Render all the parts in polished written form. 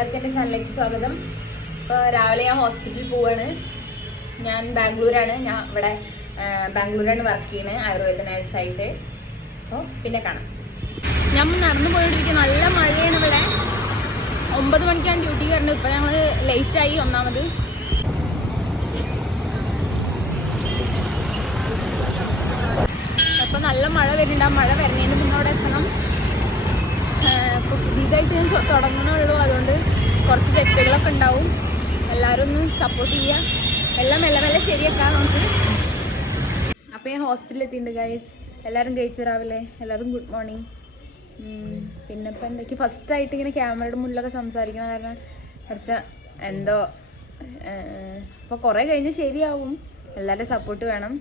എല്ലാവർക്കും എൻ്റെ ചാനലിലേക്ക് സ്വാഗതം. ഇപ്പോൾ രാവിലെ ഞാൻ ഹോസ്പിറ്റലിൽ പോവാണ്. ഞാൻ ബാംഗ്ലൂരാണ്. ഞാൻ ഇവിടെ ബാംഗ്ലൂരാണ് വർക്ക് ചെയ്യുന്നത്, ആയുർവേദ നഴ്സായിട്ട്. അപ്പോൾ പിന്നെ കാണാം. ഞാൻ നടന്നു പോയിക്കൊണ്ടിരിക്കുക. നല്ല മഴയാണ് ഇവിടെ. 9 മണിക്കാണ് ഡ്യൂട്ടി കയറുന്നത്. ഇപ്പോൾ ഞങ്ങൾ ലേറ്റായി. ഒന്നാമത് അപ്പോൾ നല്ല മഴ വരുന്നുണ്ട്. ആ മഴ വരുന്നതിന് മുന്നേ അവിടെ എത്തണം. ഇപ്പോൾ പുതിയതായിട്ട് ഞാൻ തുടങ്ങണുള്ളൂ. അതുകൊണ്ട് കുറച്ച് തെറ്റുകളൊക്കെ ഉണ്ടാവും. എല്ലാവരും ഒന്ന് സപ്പോർട്ട് ചെയ്യുക. എല്ലാം മെല്ലെ മെല്ലെ ശരിയാക്കാം നമുക്ക്. അപ്പോൾ ഞാൻ ഹോസ്പിറ്റലിൽ എത്തിയിട്ടുണ്ട് ഗൈസ്. എല്ലാവരും കഴിച്ചു രാവിലെ. എല്ലാവരും ഗുഡ് മോർണിംഗ്. പിന്നെ ഇപ്പോൾ എന്തൊക്കെ ഫസ്റ്റായിട്ട് ഇങ്ങനെ ക്യാമറയുടെ മുന്നിലൊക്കെ സംസാരിക്കണം. കാരണം കുറച്ച് എന്തോ ഇപ്പോൾ കുറേ കഴിഞ്ഞ് ശരിയാവും. എല്ലാവരുടെ സപ്പോർട്ട് വേണം.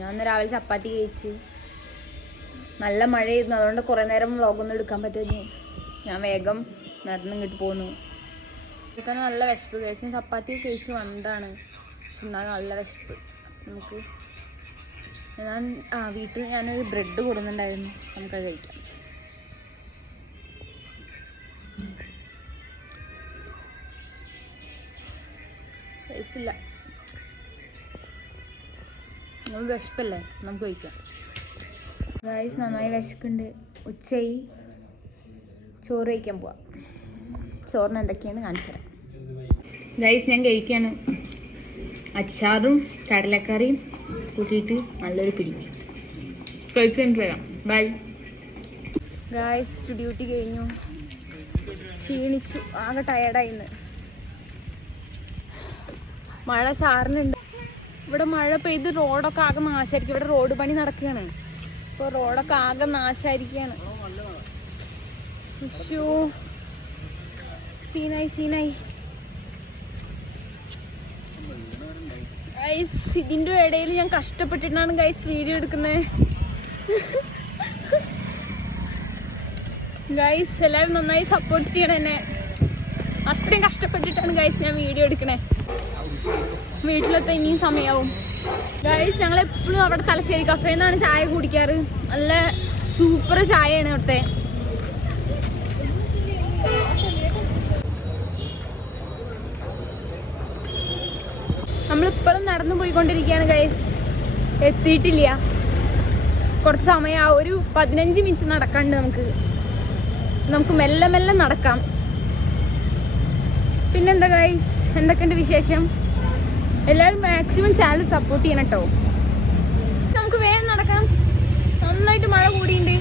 ഞാൻ ഇന്ന് രാവിലെ ചപ്പാത്തി കഴിച്ച്. നല്ല മഴയായിരുന്നു. അതുകൊണ്ട് കുറേ നേരം വ്ളോഗൊന്നും എടുക്കാൻ പറ്റുന്നു. ഞാൻ വേഗം നടന്നിങ്ങോട്ട് പോന്നു. ഇതൊക്കെ നല്ല വിശപ്പ്. കഴിച്ച് ചപ്പാത്തി കഴിച്ച് വന്നതാണ്. പക്ഷെ എന്നാൽ നല്ല വിശപ്പ്. നമുക്ക് ഞാൻ വീട്ടിൽ ഞാനൊരു ബ്രെഡ് കൊടുക്കുന്നുണ്ടായിരുന്നു. നമുക്കത് കഴിക്കാം. ടേസ്റ്റില്ല. നമ്മൾ വിശപ്പല്ലേ, നമുക്ക് കഴിക്കാം. ഗൈസ് നന്നായി വിശക്കുണ്ട്. ഉച്ചയായി. ചോറ് കഴിക്കാൻ പോവാം. ചോറിന് എന്തൊക്കെയാണ് കാണിച്ചു തരാം. ഗൈസ് ഞാൻ കഴിക്കുകയാണ്. അച്ചാറും കടലക്കറിയും കൂട്ടിയിട്ട് നല്ലൊരു പിടി കഴിച്ച് കഴിഞ്ഞിട്ട് വരാം. Bye guys. ഡ്യൂട്ടി കഴിഞ്ഞു. ക്ഷീണിച്ചു. ആകെ ടയർഡായിന്ന്. മഴ ചാറിനുണ്ട്. ഇവിടെ മഴ പെയ്ത് റോഡൊക്കെ ആകെ നാശമായിരിക്കും. ഇവിടെ റോഡ് പണി നടക്കുകയാണ്. ഇപ്പോൾ റോഡൊക്കെ ആകെ നാശമായിരിക്കുകയാണ്. സീനായി. ഗൈസ് ഇതിൻ്റെ ഇടയിൽ ഞാൻ കഷ്ടപ്പെട്ടിട്ടാണ് ഗൈസ് വീഡിയോ എടുക്കുന്നത്. ഗൈസ് എല്ലാവരും നന്നായി സപ്പോർട്ട് ചെയ്യണം എന്നെ. അത്രയും കഷ്ടപ്പെട്ടിട്ടാണ് ഗൈസ് ഞാൻ വീഡിയോ എടുക്കണേ. വീട്ടിലെത്താൻ ഇനിയും സമയമാവും. ഗൈസ് ഞങ്ങളെപ്പോഴും അവിടെ തലശ്ശേരി കഫേന്നാണ് ചായ കുടിക്കാറ്. നല്ല സൂപ്പർ ചായയാണ് ഇവിടുത്തെ. നമ്മളിപ്പോഴും നടന്നു പോയിക്കൊണ്ടിരിക്കുകയാണ് ഗൈസ്. എത്തിയിട്ടില്ല. കുറച്ച് സമയം, ഒരു 15 മിനിറ്റ് നടക്കാണ്ട്. നമുക്ക് മെല്ലെ മെല്ലെ നടക്കാം. പിന്നെന്താ ഗൈസ്, എന്തൊക്കെയുണ്ട് വിശേഷം? എല്ലാവരും മാക്സിമം ചാനൽ സപ്പോർട്ട് ചെയ്യണം കേട്ടോ. നമുക്ക് വേഗം നടക്കാം. നന്നായിട്ട് മഴ കൂടിയുണ്ട്.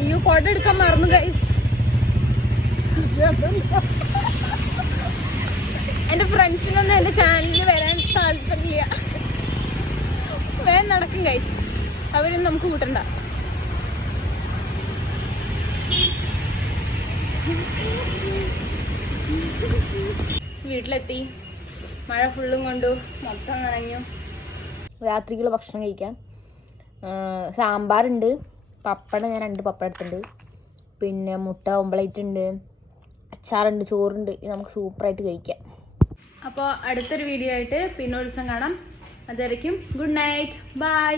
അയ്യോ കുട എടുക്കാൻ മറന്നു ഗൈസ്. എൻ്റെ ഫ്രണ്ട്സിനൊന്നും എൻ്റെ ചാനലിൽ വരാൻ താല്പര്യമില്ല. വേഗം നടക്കും ഗൈസ്. അവരൊന്നും നമുക്ക് കൂട്ടണ്ട. വീട്ടിലെത്തി. മഴ ഫുള്ളും കൊണ്ടു മൊത്തം നനഞ്ഞു. രാത്രിക്കുള്ള ഭക്ഷണം കഴിക്കാം. സാമ്പാറുണ്ട്, പപ്പടം ഞാൻ 2 പപ്പടം എടുത്തിട്ടുണ്ട്, പിന്നെ മുട്ട ഓംപ്ലേറ്റ് ഉണ്ട്, അച്ചാറുണ്ട്, ചോറുണ്ട്. ഇത് നമുക്ക് സൂപ്പറായിട്ട് കഴിക്കാം. അപ്പോൾ അടുത്തൊരു വീഡിയോ ആയിട്ട് പിന്നെ ഒരു ദിവസം കാണാം. അതുവരയ്ക്കും ഗുഡ് നൈറ്റ്. ബൈ.